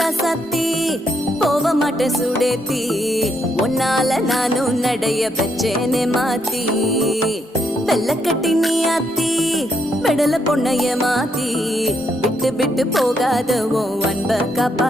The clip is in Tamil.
ராசாத்தி போக மாட்டேன் சுடேத்தி உன்னால நானும் நடைய வச்சேனே மாத்தி வெள்ள கட்டி நீ ஆத்தி பெடல பொண்ணைய மாத்தி விட்டு விட்டு போகாத உன் அன்ப காப்பா